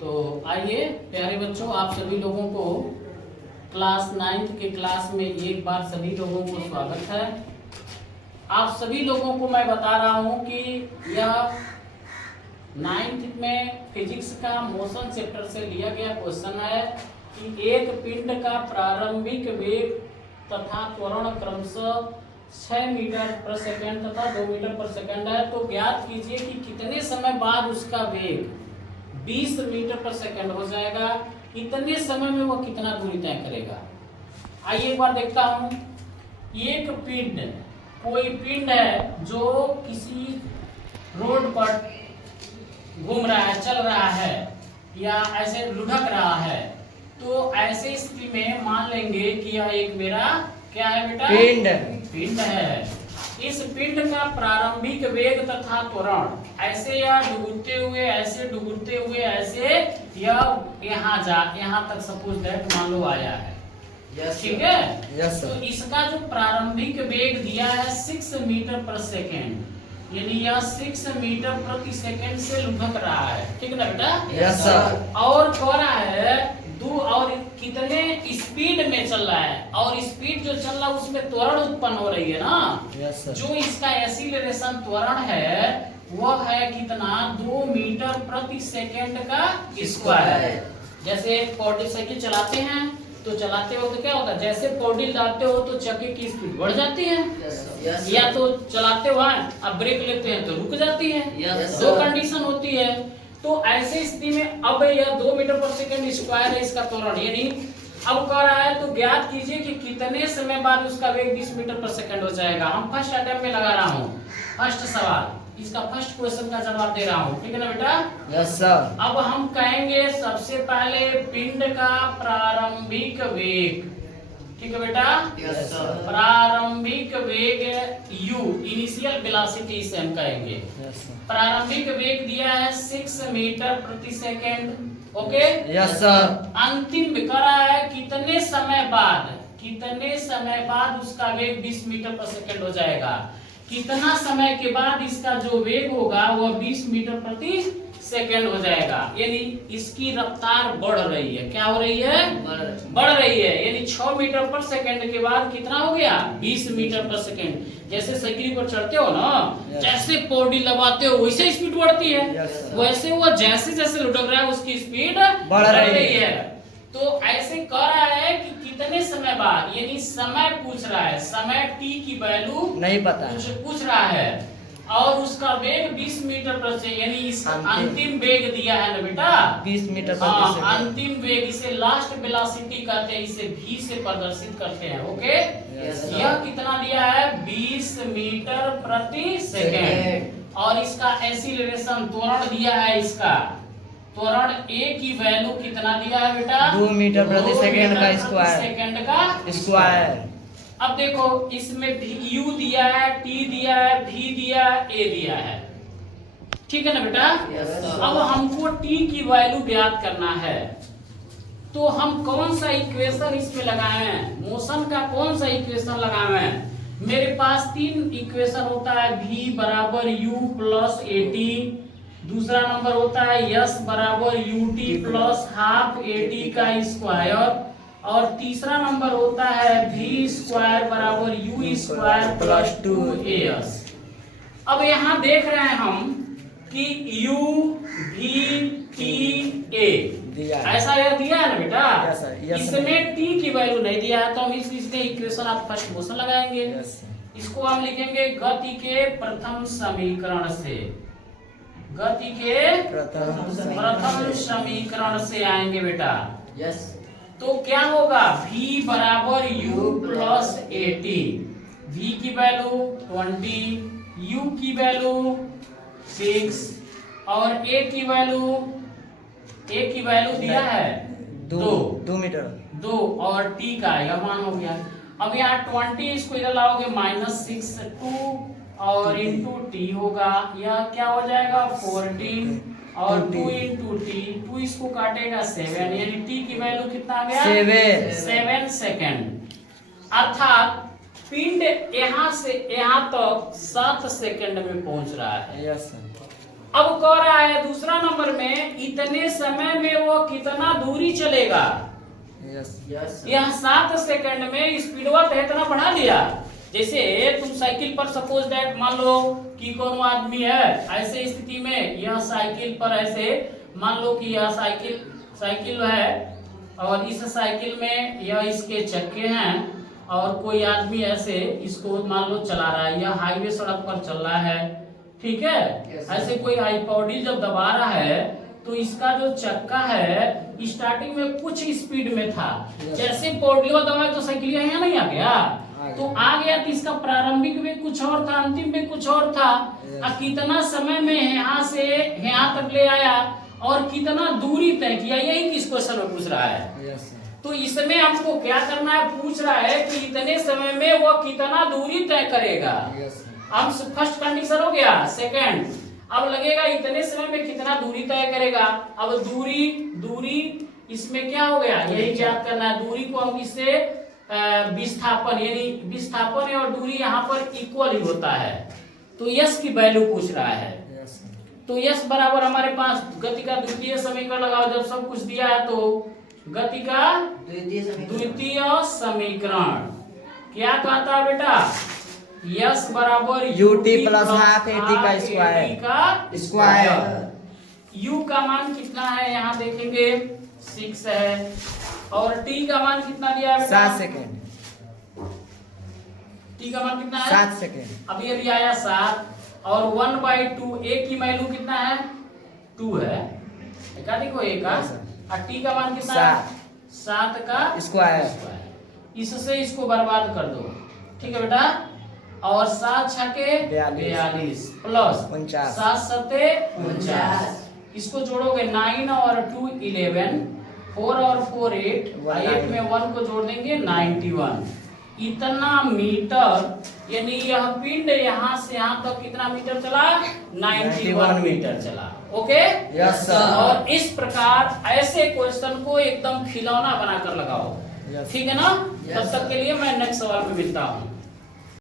तो आइए प्यारे बच्चों, आप सभी लोगों को क्लास 9th के क्लास में एक बार सभी लोगों को स्वागत है। आप सभी लोगों को मैं बता रहा हूं कि यह 9th में फिजिक्स का मोशन चैप्टर से लिया गया क्वेश्चन है कि एक पिंड का प्रारंभिक वेग तथा त्वरण क्रमशः 6 मीटर पर सेकंड तथा 2 मीटर पर सेकंड है, तो ज्ञात कीजिए कि कितने समय बाद उसका वेग 20 मीटर पर सेकंड हो जाएगा। इतने समय में वह कितना दूरी तय करेगा। आइए एक बार देखता हूं। एक पिंड, कोई पिंड है जो किसी रोड पर घूम रहा है, चल रहा है या ऐसे लुढ़क रहा है, तो ऐसे स्थिति में मान लेंगे कि यह एक मेरा क्या है बेटा, पिंड है। इस पिंड का प्रारंभिक वेग तथा त्वरण ऐसे या डुबुरते हुए ऐसे यहाँ तक सपोज दैट मान लो आया है। ठीक है। यस तो इसका जो प्रारंभिक वेग दिया है 6 मीटर पर सेकेंड, यानी यह 6 मीटर प्रति सेकेंड से लुढ़क रहा है। ठीक है ना बेटा? Yes sir. और कह रहा है और कितने स्पीड में चल रहा है, और स्पीड जो चल रहा है उसमें त्वरण उत्पन्न हो रही है ना। Yes sir. जो इसका एक्सीलरेशन त्वरण है वह है कितना, 2 मीटर प्रति सेकेंड का स्क्वायर। जैसे पौडी साइकिल चलाते हैं तो चलाते वक्त क्या होता है, जैसे पौडी डालते हो तो चक्के की स्पीड बढ़ जाती है। या तो चलाते हो अब ब्रेक लेते हैं तो रुक जाती है। दो कंडीशन होती है। तो ऐसे स्थिति में अब यह 2 मीटर पर सेकेंड स्क्वायर है इसका त्वरण, यानी अब कह रहा है तो ज्ञात कीजिए कि कितने समय बाद उसका वेग 20 मीटर पर सेकेंड हो जाएगा। हम फर्स्ट अटेम्प्ट में लगा रहा हूँ, फर्स्ट सवाल, इसका फर्स्ट क्वेश्चन का जवाब दे रहा हूँ। ठीक है ना बेटा? Yes sir. अब हम कहेंगे सबसे पहले पिंड का प्रारंभिक वेग। ठीक है बेटा? Yes sir. प्रारंभिक वेग u, इनिशियल वेलोसिटी इसे हम कहेंगे। Yes sir. प्रारंभिक वेग दिया है 6 मीटर प्रति सेकेंड। ओके? Yes sir. अंतिम करा है कितने समय बाद उसका वेग 20 मीटर पर सेकेंड हो जाएगा। कितना समय के बाद इसका जो वेग होगा वह 20 मीटर प्रति सेकेंड हो जाएगा, यानी इसकी रफ्तार बढ़ रही है। क्या हो रही है? बढ़ रही है। यानी 6 मीटर पर सेकेंड के बाद कितना हो गया, 20 मीटर पर सेकेंड। जैसे साइकिल पर चढ़ते हो ना, जैसे पौड़ी लगाते हो वैसे स्पीड बढ़ती है, वैसे वो जैसे जैसे लुढ़क रहा है उसकी स्पीड बढ़ रही है। तो ऐसे कह रहा है कि कितने समय बाद, यानी समय पूछ रहा है, समय t की वैल्यू नहीं पता पूछ रहा है, और उसका वेग 20 मीटर पर सेकेंड, यानी इसका अंतिम वेग दिया है ना बेटा 20 मीटर प्रति सेकंड। अंतिम वेग, इसे लास्ट वेलोसिटी कहते हैं, इसे v से प्रदर्शित करते हैं। ओके? यह कितना दिया है, 20 मीटर प्रति सेकेंड, और इसका एक्सीलरेशन त्वरण दिया है, इसका त्वरण a की वैल्यू कितना दिया है बेटा, 2 मीटर प्रति सेकंड का स्क्वायर। अब देखो इसमें u दिया है, t दिया है, v दिया है, a दिया है। ठीक है ना बेटा? अब हमको t की वैल्यू ज्ञात करना है, तो हम कौन सा इक्वेशन इसमें लगाए हैं, मोशन का कौन सा इक्वेशन लगाए हैं। मेरे पास 3 इक्वेशन होता है, v बराबर u प्लस at, दूसरा नंबर होता है s बराबर ut प्लस हाफ at का स्क्वायर, और तीसरा नंबर होता है v स्क्वायर बराबर u स्क्वायर प्लस 2as। अब यहाँ देख रहे हैं हम कि u v t a ऐसा यह दिया है ना बेटा। इसमें t की वैल्यू नहीं दिया है, तो हम इसलिए इक्वेशन आप फर्स्ट मोशन लगाएंगे। इसको हम लिखेंगे गति के प्रथम समीकरण से, गति के प्रथम समीकरण से आएंगे बेटा। यस। तो क्या होगा, v बराबर u प्लस at, v की वैल्यू 20, u की वैल्यू 6, और a की वैल्यू दिया है 2 मीटर 2, और t का यह मान हो गया। अब यहाँ 20 इसको इधर लाओगे -6 2 और इंटू टी होगा, यह क्या हो जाएगा 14, और 2 इंटू टी, 2 इसको काटेगा 7, यानी टी की वैल्यू कितना आ गया 7 सेकेंड। अर्थात पिंड यहाँ से यहाँ तक 7 सेकेंड में पहुंच रहा है। यस अब कह रहा है दूसरा नंबर में इतने समय में वो कितना दूरी चलेगा। यस यह 7 सेकंड में स्पीडवा तो इतना बढ़ा दिया। जैसे तुम साइकिल पर सपोज दैट मान लो कि कोनो आदमी है, ऐसे स्थिति में यह साइकिल पर ऐसे मान लो कि यह साइकिल है और इस साइकिल में यह इसके चक्के हैं और कोई आदमी ऐसे इसको मान लो चला रहा है, यह हाईवे सड़क पर चल रहा है, ठीक है। ऐसे कोई हाईपॉडी जब दबा रहा है तो इसका जो चक्का है स्टार्टिंग में कुछ स्पीड में था, जैसे पौड़ियों दबाए तो साइकिल यहाँ नहीं आ गया, तो आ गया तो इसका प्रारंभिक वेग कुछ और था, अंतिम वेग कुछ और था। कितना समय में यहाँ से यहाँ तक ले आया और कितना दूरी तय किया, यही किस क्वेश्चन में पूछ रहा है। तो इसमें हमको क्या करना है, पूछ रहा है कि इतने समय में वो कितना दूरी तय करेगा। अब फर्स्ट कंडीशन हो गया। सेकंड, अब लगेगा इतने समय में कितना दूरी तय करेगा। अब दूरी इसमें क्या हो गया, यही ज्ञात करना है। दूरी को हम इससे विस्थापन, यानी विस्थापन और दूरी यहाँ पर इक्वल ही होता है, तो यस की वैल्यू पूछ रहा है। तो यस बराबर हमारे पास गति का द्वितीय समीकरण लगाओ, जब सब कुछ दिया है तो गति का द्वितीय समीकरण क्या कहता है बेटा, यस बराबर ut प्लस हाफ एटी का स्क्वायर। u का मान कितना है यहाँ देखेंगे 6 है और t का मान कितना दिया है बेटा 7 सेकेंड। t का मान कितना है 7 सेकेंड। अब ये दिया है 7 और 1/2 a की वैल्यू कितना है 2 है, क्या देखो a का, और t का मान कितना है 7 का स्क्वायर। इससे इसको बर्बाद कर दो, ठीक है बेटा। और 7 छके 42 प्लस 7 सते 49, इसको जोड़ोगे 9 और 2 11, 4 और 4 8, 8 में 1 को जोड़ देंगे 91। इतना मीटर, यानी यह पिंड यहाँ से यहाँ तक कितना मीटर चला 91 मीटर चला। Okay yes sir. और इस प्रकार ऐसे क्वेश्चन को एकदम खिलौना बनाकर लगाओ, ठीक है ना। तब तक के लिए मैं नेक्स्ट सवाल में मिलता हूँ।